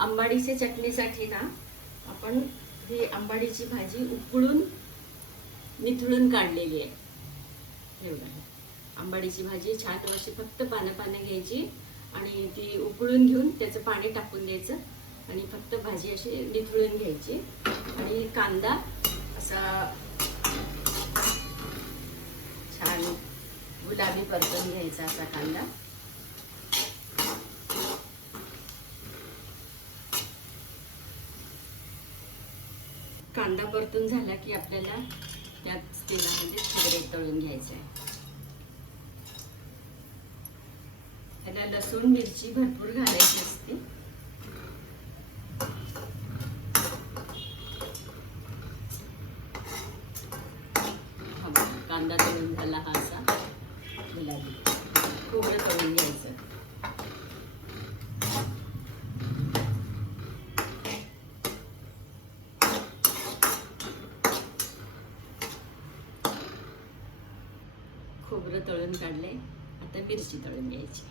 आंबाडीच्या चटणीसाठी ना आपण ही आंबाडीची भाजी उकळून निथळून काढलेली आहे. हे बघा, आंबाडीची भाजी छान अशी फक्त पानं घ्यायची आणि ती उकळून घेऊन त्याचं पाणी टाकून द्यायचं आणि फक्त भाजी अशी निथळून घ्यायची. आणि कांदा असा छान गुलाबी परतून घ्यायचा असा कांदा. कांदा परतून झाला की आपल्याला त्याच तेलामध्ये खोबरे तळून घ्यायचे आहे. त्याला लसूण मिरची भरपूर घालायची असते. कांदा तळून झाला हा असा गुलाबी. खोबरं तळून घ्यायचं. खोबरं तळून काढले. आता मिरची तळून घ्यायची.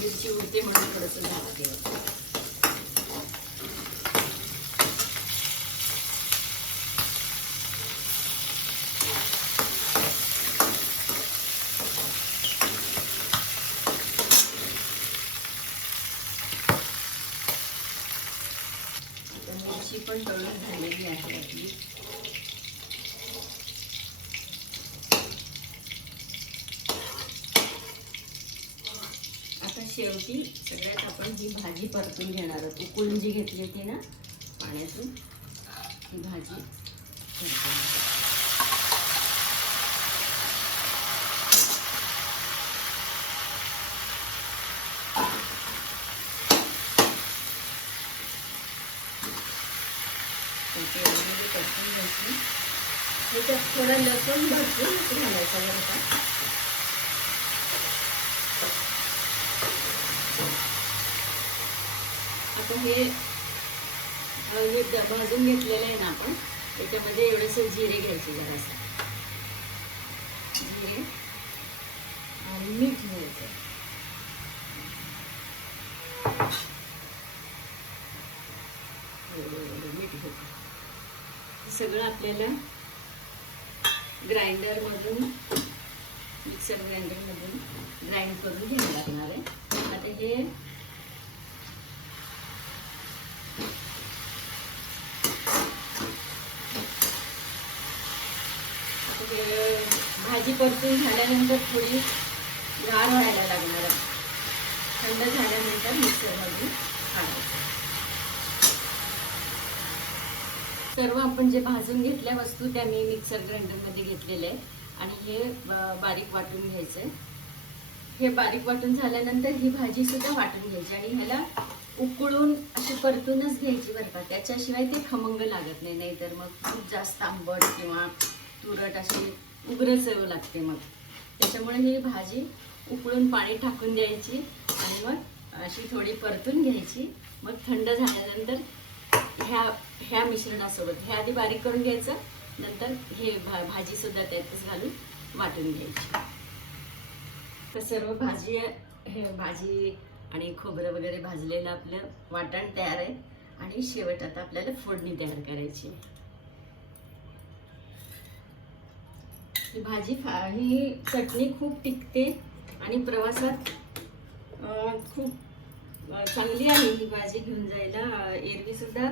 मिरची उडते म्हणून थोडंसं झाकण ठेवायचं. मिरची पण तळून झालेली आहे आपली. आता शेवटी सगळ्यात आपण ही भाजी परतून घेणार आहोत. उकळून जी घेतली होती ना पाण्यातून ही भाजी परतून. त्याच्यात थोडा लसूण भरपूर घालायचा बरं का. आता हे भाजून घेतलेलं आहे ना आपण, त्याच्यामध्ये एवढेसे जिरे घ्यायचे, जरासं जिरे आणि मीठ घ्यायचं. मीठ घ्यायचं. सगळं आपल्याला ग्राइंडरमधून मिक्सर ग्राइंडरमधून ग्राइंड करून घ्यावं लागणार आहे. आता हे भाजी परतून झाल्यानंतर थोडी गार व्हायला लागणार आहे. थंड झाल्यानंतर मिक्सरमधून काढायचं. सर्व आपण जे भाजून घेतल्या वस्तू त्या मी मिक्सर ग्राइंडरमध्ये घेतलेल्या आहे आणि हे बारीक वाटून घ्यायचं आहे. हे बारीक वाटून झाल्यानंतर ही भाजी सुद्धा वाटून घ्यायची आणि ह्याला उकळून अशी परतूनच घ्यायची बरं का. त्याच्याशिवाय ते खमंग लागत नाही. नाहीतर मग खूप जास्त आंबट किंवा तुरट अशी उग्र चव लागते. मग त्याच्यामुळे ही भाजी उकळून पाणी टाकून द्यायची आणि मग अशी थोडी परतून घ्यायची. मग थंड झाल्यानंतर ह्या मिश्रणासोबत हे आधी बारीक करून घ्यायचं, नंतर हे भाजी सुद्धा त्यातच घालून वाटून घ्यायची. तर सर्व भाजी आणि खोबरं वगैरे भाजलेलं आपलं वाटण तयार आहे. आणि शेवट आता आपल्याला फोडणी तयार करायची. ही चटणी खूप टिकते आणि प्रवासात खूप चांगली आहे. ही भाजी घेऊन जायला एरवी सुद्धा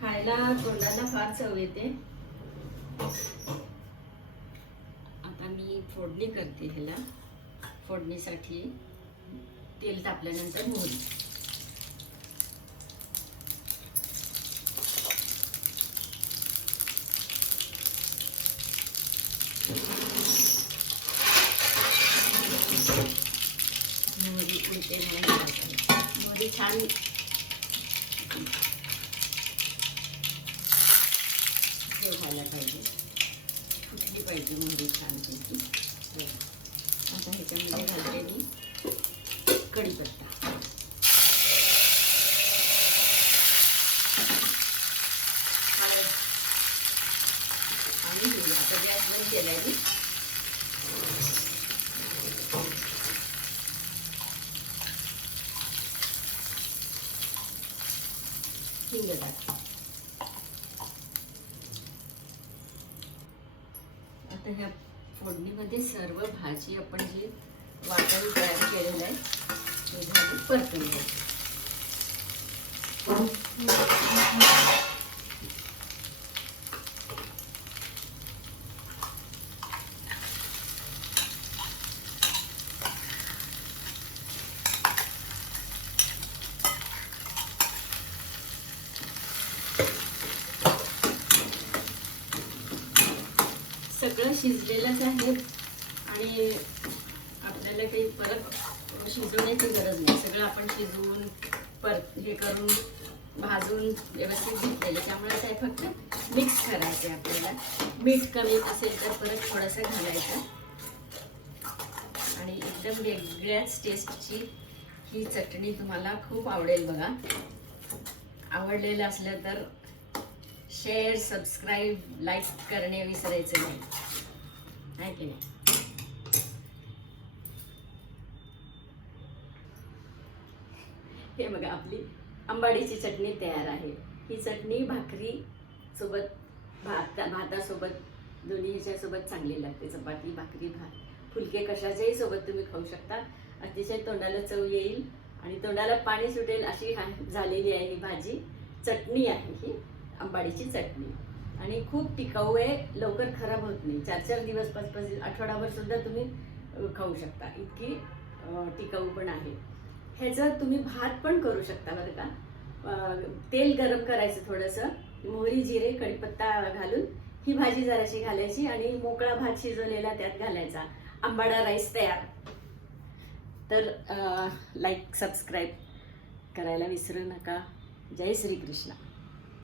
खायला तोंडाला फार चव येते. आता मी फोडणी करते. ह्याला फोडणीसाठी तेल तापल्यानंतर मोहरी, मोहरी छान व्हायला पाहिजे, फुटली पाहिजे मोहरी छानपैकी. आता ह्याच्यामध्ये घालते मी कढीपत्ता. हळद आणि आता गॅस केलाय मी. हिंग टाक. आता ह्या फोडणीमध्ये सर्व भाजी आपण जी वाटण तयार केलेलं आहे ते भाजी परतून घ्यायची. सगळं शिजलेलंच आहे आणि आपल्याला काही परत शिजवण्याची गरज नाही. सगळं आपण शिजवून परत हे करून भाजून व्यवस्थित घेतलेलं, त्यामुळे काय फक्त मिक्स करायचं आहे आपल्याला. मीठ कमी असेल तर परत थोडंसं घालायचं आणि एकदम वेगळ्याच टेस्टची ही चटणी तुम्हाला खूप आवडेल बघा. आवडलेलं असलं तर शेअर, सबस्क्राईब, लाईक करणे विसरायचं नाही, आहे की नाही. हे बघा आपली आंबाडीची चटणी तयार आहे. ही चटणी भाकरी सोबत, भातासोबत, दोन्ही ह्याच्यासोबत चांगली लागते. चपाती, भाकरी, भात, फुलके कशाच्याही सोबत तुम्ही खाऊ शकता. अतिशय तोंडाला चव येईल आणि तोंडाला पाणी सुटेल अशी झालेली आहे ही भाजी. चटणी आहे ही आंबाडीची चटणी आणि खूप टिकाऊ आहे, लवकर खराब होत नाही. 4-4 दिवस, 5-5 आठवडाभर सुद्धा तुम्ही खाऊ शकता, इतकी टिकाऊ पण आहे. ह्याचं तुम्ही भात पण करू शकता बरं का. तेल गरम करायचं थोडंसं, मोहरी, जिरे, कढीपत्ता घालून ही भाजी जराशी घालायची आणि मोकळा भात शिजवलेला त्यात घालायचा. आंबाडा राईस तयार. तर लाईक, सबस्क्राईब करायला विसरू नका. जय श्री कृष्ण.